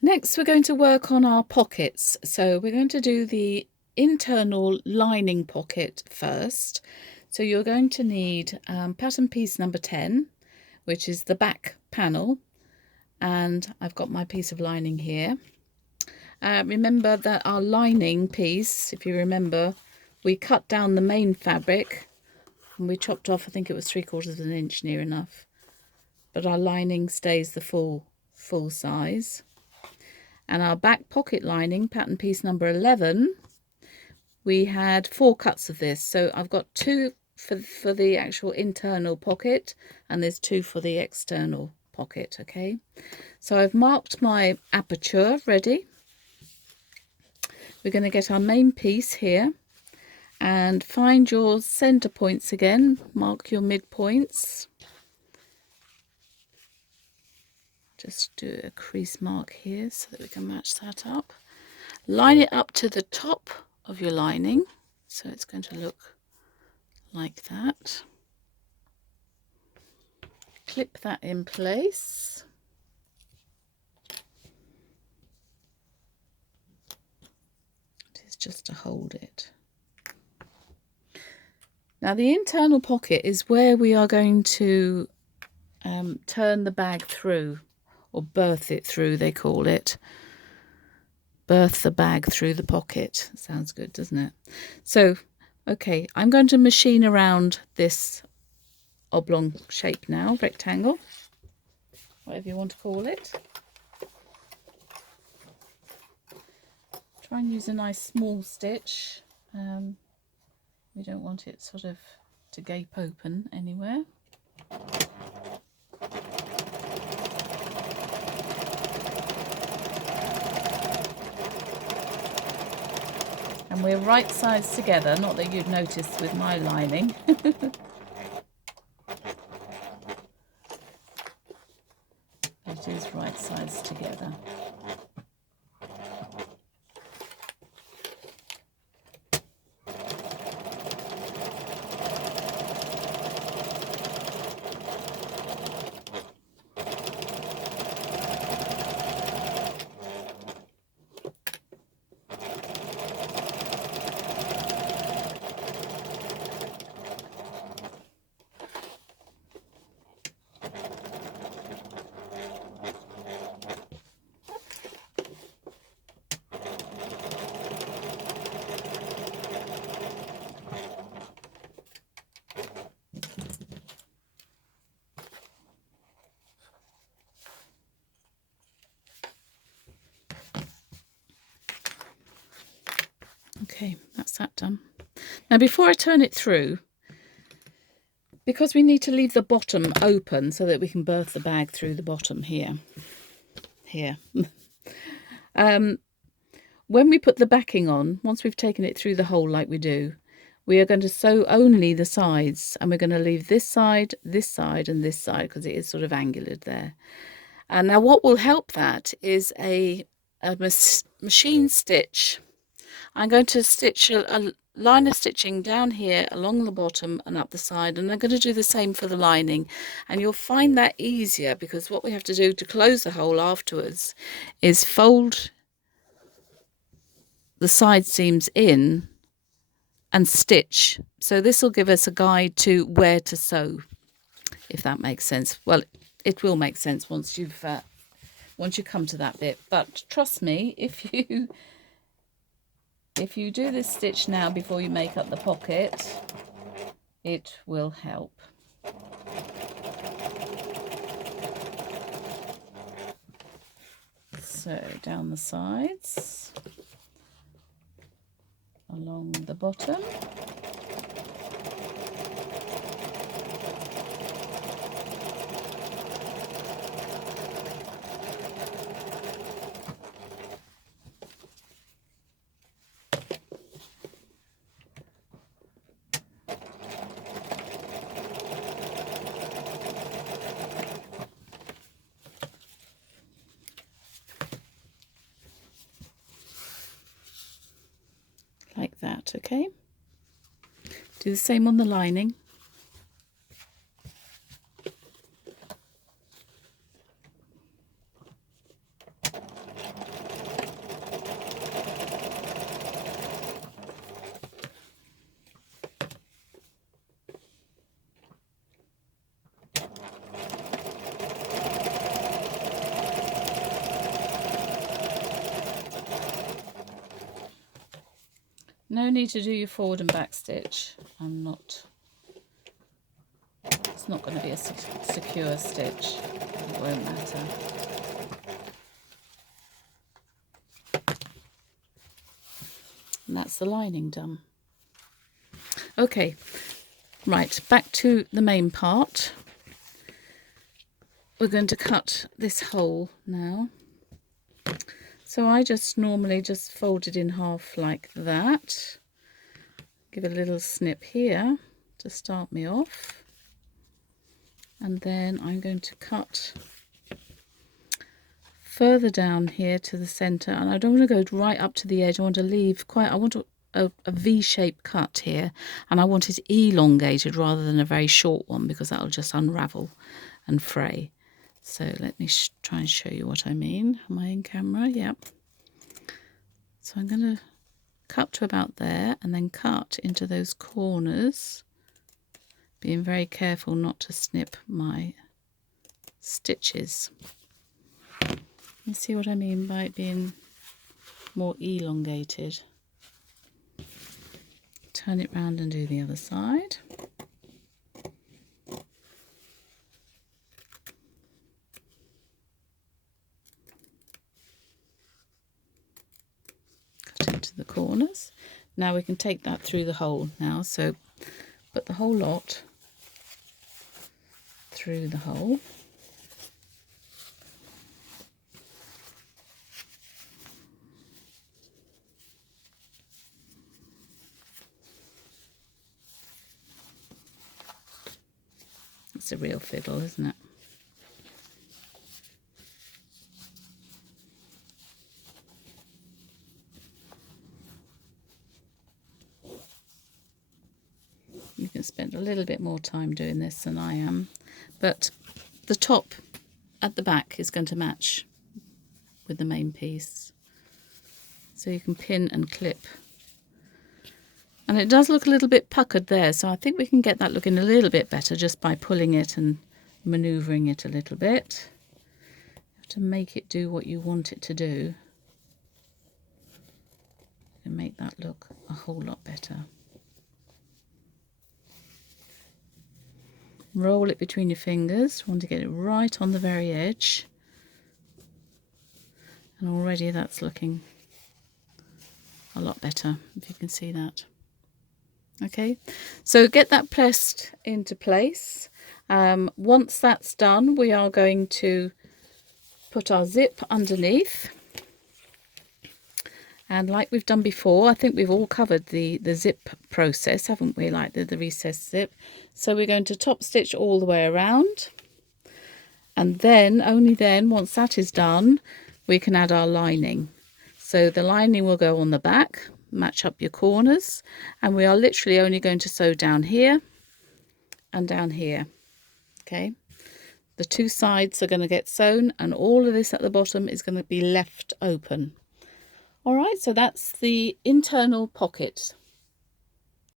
Next, we're going to work on our pockets. So we're going to do the internal lining pocket first. So you're going to need pattern piece number 10, which is the back panel. And I've got my piece of lining here. Remember that our lining piece, if you remember, we cut down the main fabric and we chopped off, I think it was 3/4 of an inch, near enough. But our lining stays the full size. And our back pocket lining, pattern piece number 11, we had 4 cuts of this. So I've got 2 for the actual internal pocket, and there's 2 for the external pocket, okay? So I've marked my aperture ready. We're going to get our main piece here and find your center points again. Mark your midpoints. Just do a crease mark here so that we can match that up. Line it up to the top of your lining, so it's going to look like that. Clip that in place. It is just to hold it. Now the internal pocket is where we are going to turn the bag through, or birth it through, they call it. Birth the bag through the pocket. Sounds good, doesn't it? So, okay, I'm going to machine around this oblong shape now, rectangle, whatever you want to call it. Try and use a nice small stitch. We don't want it sort of to gape open anywhere. And we're right sides together, not that you'd notice with my lining. It is right sides together. Okay, that's that done. Now before I turn it through, because we need to leave the bottom open so that we can birth the bag through the bottom here. When we put the backing on, once we've taken it through the hole like we do, we are going to sew only the sides, and we're going to leave this side, and this side, because it is sort of angulated there. And now what will help that is a machine stitch. I'm going to stitch a line of stitching down here along the bottom and up the side, and I'm going to do the same for the lining. And you'll find that easier, because what we have to do to close the hole afterwards is fold the side seams in and stitch. So this will give us a guide to where to sew, if that makes sense. Well, it will make sense once you come to that bit. But trust me, if you do this stitch now before you make up the pocket, it will help. So down the sides, along the bottom. Like that, okay? Do the same on the lining. no need to do your forward and back stitch. It's not going to be a secure stitch. It won't matter. And that's the lining done. Okay, right, back to the main part. We're going to cut this hole now. So I just normally just fold it in half like that. Give it a little snip here to start me off. And then I'm going to cut further down here to the center, and I don't want to go right up to the edge. I want to leave I want a V-shaped cut here, and I want it elongated rather than a very short one, because that'll just unravel and fray. So let me try and show you what I mean. Am I in camera? Yep. So I'm going to cut to about there and then cut into those corners, being very careful not to snip my stitches. You see what I mean by it being more elongated. Turn it round and do the other side. Cut into the corners. Now we can take that through the hole now, so put the whole lot through the hole. It's a real fiddle, isn't it? You can spend a little bit more time doing this than I am, but the top at the back is going to match with the main piece. So you can pin and clip. And it does look a little bit puckered there, so I think we can get that looking a little bit better just by pulling it and manoeuvring it a little bit. You have to make it do what you want it to do. And make that look a whole lot better. Roll it between your fingers. You want to get it right on the very edge. And already that's looking a lot better, if you can see that. Okay, so get that pressed into place. Once that's done, we are going to put our zip underneath. And like we've done before, I think we've all covered the zip process, haven't we? Like the recessed zip. So we're going to top stitch all the way around. And then, only then, once that is done, we can add our lining. So the lining will go on the back, match up your corners, and we are literally only going to sew down here and down here. Okay, the two sides are going to get sewn, and all of this at the bottom is going to be left open. All right, so that's the internal pocket.